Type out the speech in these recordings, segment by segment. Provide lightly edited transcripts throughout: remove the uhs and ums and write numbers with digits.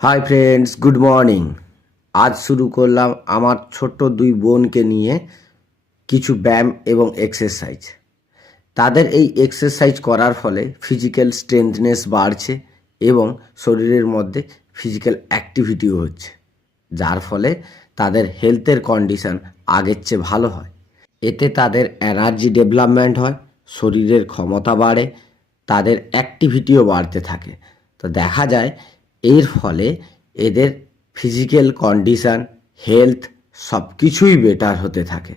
Hi friends, good morning. আজ শুরু করলাম আমার ছোট্ট দুই বোনকে নিয়ে কিছু ব্যায়াম এবং এক্সারসাইজ। তাদের এই এক্সারসাইজ করার ফলে ফিজিক্যাল স্ট্রেংথনেস বাড়ছে এবং শরীরের মধ্যে ফিজিক্যাল অ্যাক্টিভিটিও হচ্ছে, যার ফলে তাদের হেলথের কন্ডিশন আগের চেয়ে ভালো হয়। এতে তাদের এনার্জি ডেভেলপমেন্ট হয়, শরীরের ক্ষমতা বাড়ে, তাদের অ্যাক্টিভিটিও বাড়তে থাকে। তো দেখা যায় এর ফলে এদের ফিজিক্যাল কন্ডিশন, হেলথ সব কিছুই বেটার হতে থাকে।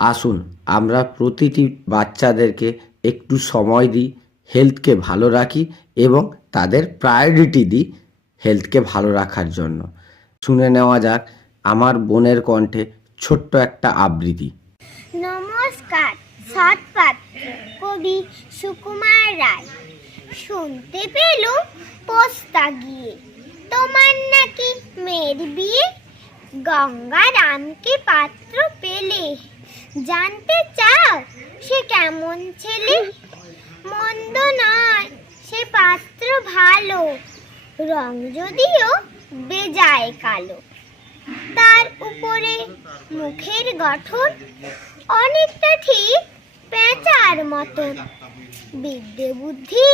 আসুন আমরা প্রতিটি বাচ্চাদেরকে একটু সময় দিই, হেলথকে ভালো রাখি এবং তাদের প্রায়োরিটি দিই হেলথকে ভালো রাখার জন্য। শুনে নেওয়া যাক আমার বোনের কণ্ঠে ছোট্ট একটা আবৃত্তি। নমস্কার, সৎপাত্র কবি সুকুমার রায়। শুনতে পেলুম পোস্তা গিয়ে তোমার নাকি মেয়ের বিয়ে। গঙ্গারামকে পাত্র পেলে জানতে চাও সে কেমন ছেলে? মন্দ নয় সে পাত্র ভালো, রং যদিও বেজায় কালো। তার উপরে মুখের গঠন অনেকটা ঠিক পেঁচার মতন। বিদ্যে বুদ্ধি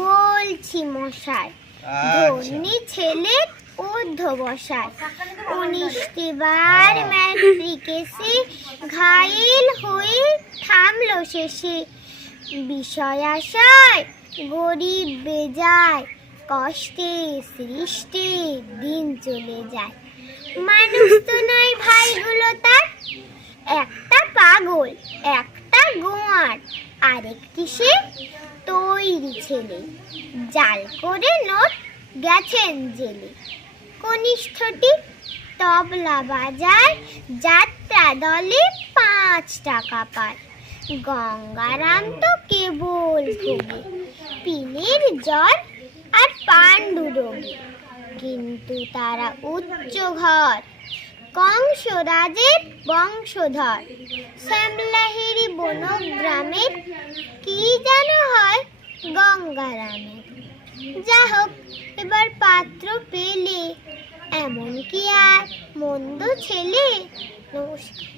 বলছি মশাই, ধনী ছেলের অধ্যবসায়। 19টি বার ম্যাট্রিকে সে ঘায়েল হয়ে থামলো শেষে। বিষয় আশায় গরিব বেজায়, কষ্টে সৃষ্টে দিন চলে যায়। মানুষ তো নয় ভাইগুলো তার, একটা পাগল একটা গোয়ার, আরেকটি সে তৈরি ছেলে। জাল করে নোট গেছেন জেলে। কনিষ্ঠটি তবলা বাজায়, যাত্রা দলে 5 টাকা পায়। গঙ্গারাম তো কেবল ভোগে পিনের জ্বর আর পাণ্ডুরোগে। কিন্তু তারা উচ্চ ঘর, কংসরাজের বংশধর। শ্যামলাহিরি বনগ্রামের কি যেন হয় গঙ্গারামের। যা হোক, এবার পাত্র পেলে, এমন কি আর মন্দ ছেলে? নমস্কার।